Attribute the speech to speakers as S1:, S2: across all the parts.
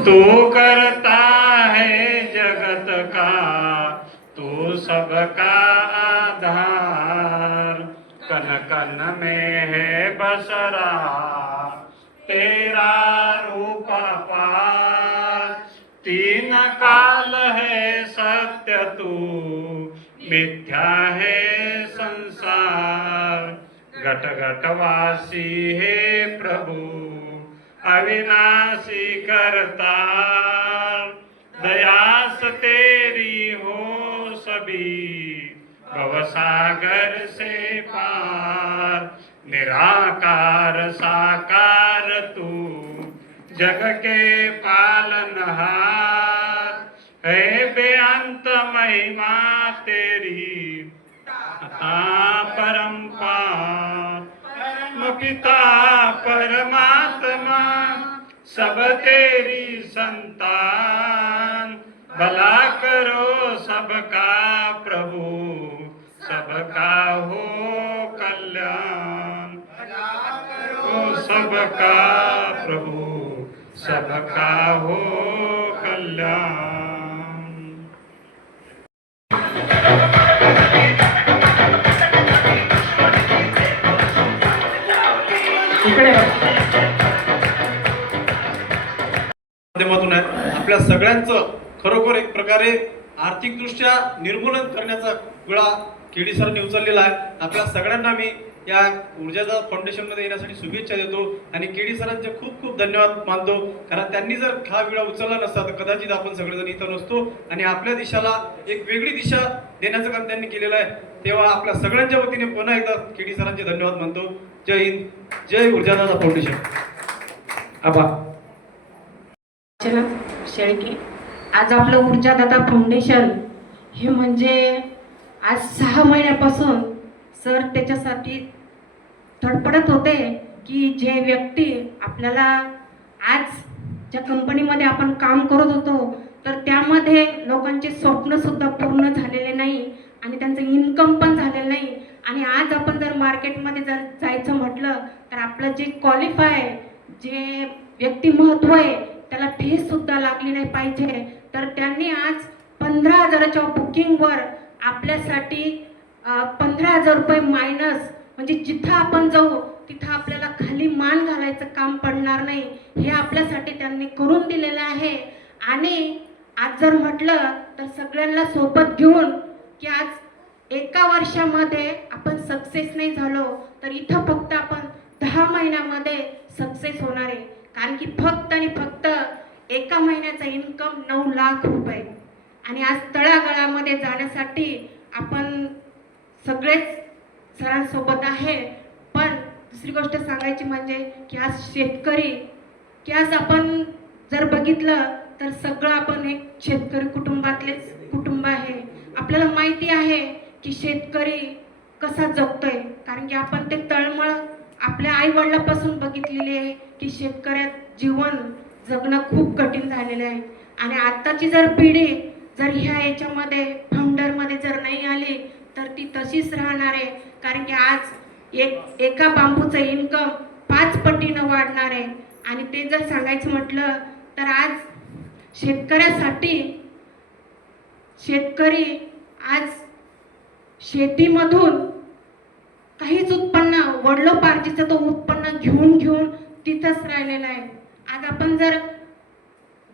S1: तू करता है जगत का तू सबका आधार। कन कन में है बसरा तेरा रूप पार। तीन काल है सत्य तू मिथ्या है संसार। घट घटवासी हे प्रभु। अविनाशी करता। दयास तेरी हो सभी भवसागर से पार। निराकार साकार तू जग के पालनहार है बेअंत महिमा तेरी परम पार। परम पिता परमा सब तेरी संतान। भला करो सबका प्रभु सबका हो कल्याण। करो सबका प्रभु सबका हो कल्याण।
S2: माध्यमातून आहे. आपल्या सगळ्यांचं खरोखर एक प्रकारे आर्थिकदृष्ट्या निर्मूलन करण्याचा गुळा केडी सरांनी उचललेला आहे. आपल्या सगळ्यांना मी या ऊर्जादा फाउंडेशनमध्ये येण्यासाठी शुभेच्छा देतो आणि केडी सरांचे खूप खूप धन्यवाद मानतो. कारण त्यांनी जर हा वेळा उचलला नसता तर कदाचित आपण सगळेजण इथं नसतो. आणि आपल्या दिशाला एक वेगळी दिशा देण्याचं काम त्यांनी केलेलं आहे. तेव्हा आपल्या सगळ्यांच्या वतीने पुन्हा एकदा केडी सरांचे धन्यवाद मानतो. जय हिंद. जय ऊर्जादा फाउंडेशन
S3: आभार. शेळके. आज आपलं ऊर्जादाता फाउंडेशन हे म्हणजे आज सहा महिन्यापासून सर त्याच्यासाठी धडपडत होते की जे व्यक्ती आपल्याला आज ज्या कंपनीमध्ये आपण काम करत होतो तर त्यामध्ये लोकांचे स्वप्नसुद्धा पूर्ण झालेले नाही आणि त्यांचं इन्कम पण झालेलं नाही. आणि आज आपण जर मार्केटमध्ये जर जायचं म्हटलं तर आपलं जे क्वालिफाय जे व्यक्तिमहत्व आहे त्याला ठेस सुद्धा लागली नाही पाहिजे. तर त्यांनी आज पंधरा हजाराच्या बुकिंगवर आपल्यासाठी पंधरा हजार रुपये मायनस म्हणजे जिथं आपण जाऊ तिथं आपल्याला खाली मान घालायचं काम पडणार नाही. हे आपल्यासाठी त्यांनी करून दिलेलं आहे. आणि आज जर म्हटलं तर सगळ्यांना सोबत घेऊन की आज एका वर्षामध्ये आपण सक्सेस नाही झालो तर इथं फक्त आपण दहा महिन्यामध्ये सक्सेस होणार आहे. कारण की फक्त फक्त एका महिन्याचा इन्कम नऊ लाख रुपये. आणि आज तळागाळामध्ये जाण्यासाठी आपण सगळेच सरांसोबत आहे. पण दुसरी गोष्ट सांगायची म्हणजे की आज शेतकरी की आज आपण जर बघितलं तर सगळं आपण एक शेतकरी कुटुंबातलेच कुटुंब आहे. आपल्याला माहिती आहे की शेतकरी कसा जगतोय. कारण की आपण ते तळमळ आपल्या आईवडिलापासून बघितलेली आहे की शेतकऱ्यात जीवन जगणं खूप कठीण झालेलं आहे. आणि आत्ताची जर पिढी जर ह्या याच्यामध्ये फाउंडरमध्ये जर नाही आली तर ती तशीच राहणार आहे. कारण की आज एक एका बांबूचं इन्कम पाच पटीनं वाढणार आहे. आणि ते जर सांगायचं म्हटलं तर आज शेतकऱ्यासाठी शेतकरी आज शेतीमधून काहीच उत्पन्न वडलोपार्जीचं तो उत्पन्न घेऊन घेऊन तिथंच राहिलेलं आहे. आज आपण जर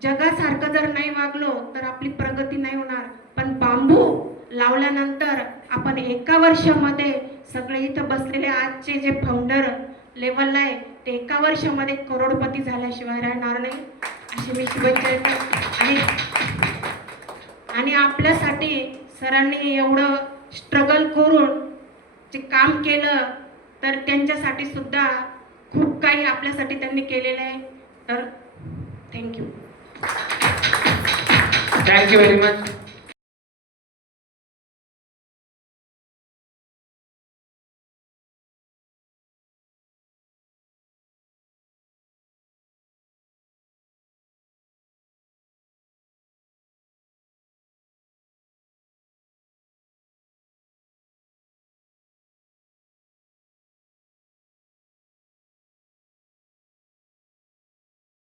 S3: जगासारखं जर नाही वागलो तर आपली प्रगती नाही होणार. पण बांबू लावल्यानंतर आपण एका वर्षामध्ये सगळे इथं बसलेले आजचे जे फाउंडर लेवलला आहे ते एका वर्षामध्ये करोडपती झाल्याशिवाय राहणार नाही. अशी मी शुभेच्छा आणि आणि आपल्यासाठी सरांनी एवढं स्ट्रगल करून जे काम केलं तर त्यांच्यासाठी सुद्धा खूप काही आपल्यासाठी त्यांनी केलेलं आहे. तर थँक्यू
S4: थँक्यू व्हेरी मच